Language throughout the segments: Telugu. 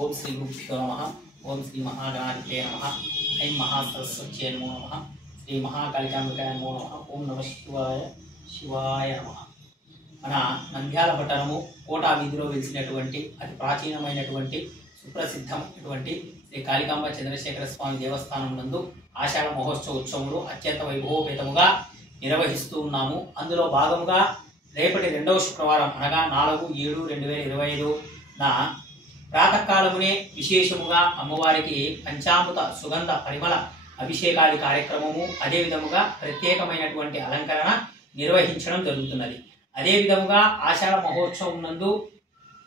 ओम श्री गुरुभ्यो नमः। ओम श्री महागणाधिपतये नमः। ऐं महासरस्वत्यै नमो नमः। श्री महाकालिकांबिकाय नमो नमः। ओम नमः शिवाय नमः। మన నంద్యాల పట్టణము కోట వీధిలో వెలిసినటువంటి అతి ప్రాచీనమైనటువంటి సుప్రసిద్ధమైనటువంటి శ్రీ కాళికాంబ చంద్రశేఖర స్వామి దేవస్థానం నందు ఆషాఢ మహోత్సవ ఉత్సవములు అత్యంత వైభవోపేతముగా నిర్వహిస్తూ ఉన్నాము. అందులో భాగంగా రేపటి రెండవ శుక్రవారం అనగా 4/7/2025 నా ప్రాతకాలమునే విశేషముగా అమ్మవారికి పంచామృత సుగంధ పరిమళ అభిషేకాది కార్యక్రమము అదే విధముగా ప్రత్యేకమైనటువంటి అలంకరణ నిర్వహించడం జరుగుతున్నది. అదే విధముగా ఆషాఢ మహోత్సవం నందు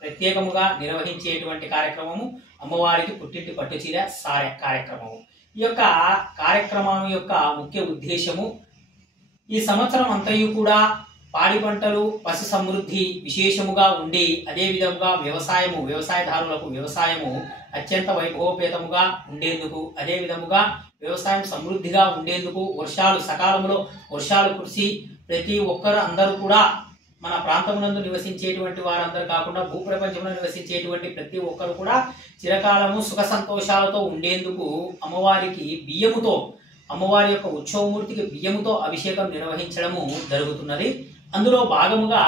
ప్రత్యేకముగా నిర్వహించేటువంటి కార్యక్రమము అమ్మవారికి పుట్టింటి పట్టుచీర సారె కార్యక్రమము. ఈ యొక్క కార్యక్రమం యొక్క ముఖ్య ఉద్దేశము ఈ సంవత్సరం అంతయు కూడా పాడి పంటలు పశు సమృద్ధి విశేషముగా ఉండి అదే విధముగా వ్యవసాయదారులకు వ్యవసాయము అత్యంత వైభవోపేతముగా ఉండేందుకు అదే విధముగా వ్యవసాయం సమృద్ధిగా ఉండేందుకు వర్షాలు సకాలంలో వర్షాలు కురిసి ప్రతి ఒక్కరు అందరూ కూడా మన ప్రాంతమునందు నివసించేటువంటి వారందరూ కాకుండా భూప్రపంచంలో నివసించేటువంటి ప్రతి ఒక్కరు కూడా చిరకాలము సుఖ సంతోషాలతో ఉండేందుకు అమ్మవారికి బియ్యముతో అమ్మవారి యొక్క ఉత్సవమూర్తికి బియ్యముతో అభిషేకం నిర్వహించడము జరుగుతున్నది. అందులో భాగముగా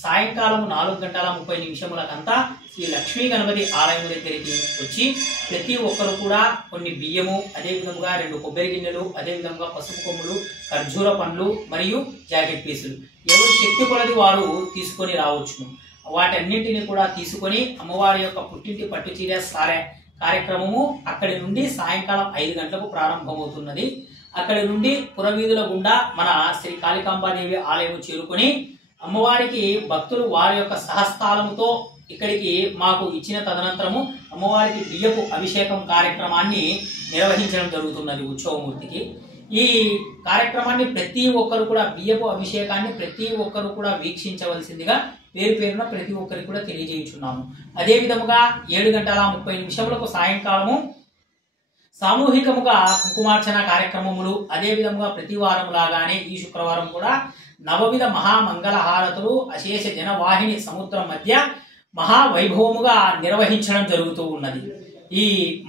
సాయంకాలం 4:30 శ్రీ లక్ష్మీ గణపతి ఆలయం దగ్గరికి వచ్చి ప్రతి ఒక్కరు కూడా కొన్ని బియ్యము అదే విధంగా 2 కొబ్బరి గిన్నెలు అదే విధంగా పసుపు కొమ్ములు ఖర్జూర పండ్లు మరియు జాకెట్ పీసులు ఎవరి శక్తి కొలది వారు తీసుకొని రావచ్చును. వాటన్నింటినీ కూడా తీసుకొని అమ్మవారి యొక్క పుట్టింటి పట్టుచీర సారె కార్యక్రమము అక్కడి నుండి సాయంకాలం 5 గంటలకు ప్రారంభమవుతున్నది. అక్కడి నుండి పురవీధుల గుండా మన శ్రీ కాళికాంబాదేవి ఆలయం చేరుకొని అమ్మవారికి భక్తులు వారి యొక్క సహస్థాలముతో ఇక్కడికి మాకు ఇచ్చిన తదనంతరము అమ్మవారికి బియ్యపు అభిషేకం కార్యక్రమాన్ని నిర్వహించడం జరుగుతున్నది. ఉత్సవమూర్తికి ఈ కార్యక్రమాన్ని ప్రతి ఒక్కరు కూడా బియ్యపు అభిషేకాన్ని ప్రతి ఒక్కరు కూడా వీక్షించవలసిందిగా పేరున ప్రతి ఒక్కరికి కూడా తెలియజేయుచున్నాము. అదే విధముగా 7:30 సాయంకాలము సామూహికముగా కుంకుమార్చన కార్యక్రమములు అదే విధముగా ప్రతి వారం లాగానే ఈ శుక్రవారం కూడా నవవిధ మహామంగళ హారతులు అశేష జనవాహిని సముద్రం మధ్య మహావైభవముగా నిర్వహించడం జరుగుతూ ఉన్నది. ఈ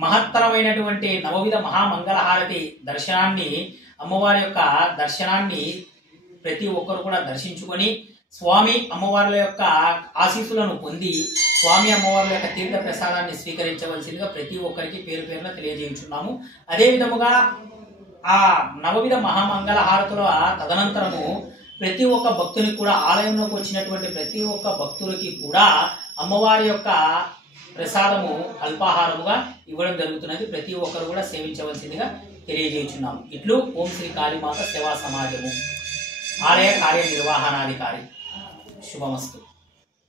మహత్తరమైనటువంటి నవవిధ మహామంగళ హారతి దర్శనాన్ని అమ్మవారి యొక్క దర్శనాన్ని ప్రతి ఒక్కరు కూడా దర్శించుకొని స్వామి అమ్మవార్ల యొక్క ఆశీస్సులను పొంది స్వామి అమ్మవార్ల యొక్క తీర్థ ప్రసాదాన్ని స్వీకరించవలసిందిగా ప్రతి ఒక్కరికి పేరున తెలియజేయుచున్నాము. అదే విధముగా ఆ నవవిధ మహామంగళ హారతుల తదనంతరము ప్రతి ఒక్క భక్తునికి కూడా ఆలయంలోకి వచ్చినటువంటి ప్రతి ఒక్క భక్తులకి కూడా అమ్మవారి యొక్క ప్రసాదము అల్పాహారముగా ఇవ్వడం జరుగుతున్నది. ప్రతి ఒక్కరు కూడా సేవించవలసిందిగా తెలియజేయుచున్నాము. ఇట్లు ఓం శ్రీ కాళీమాత సేవా సమాజము ఆలయ కార్యనిర్వహణాధికారి. శుభమస్తు.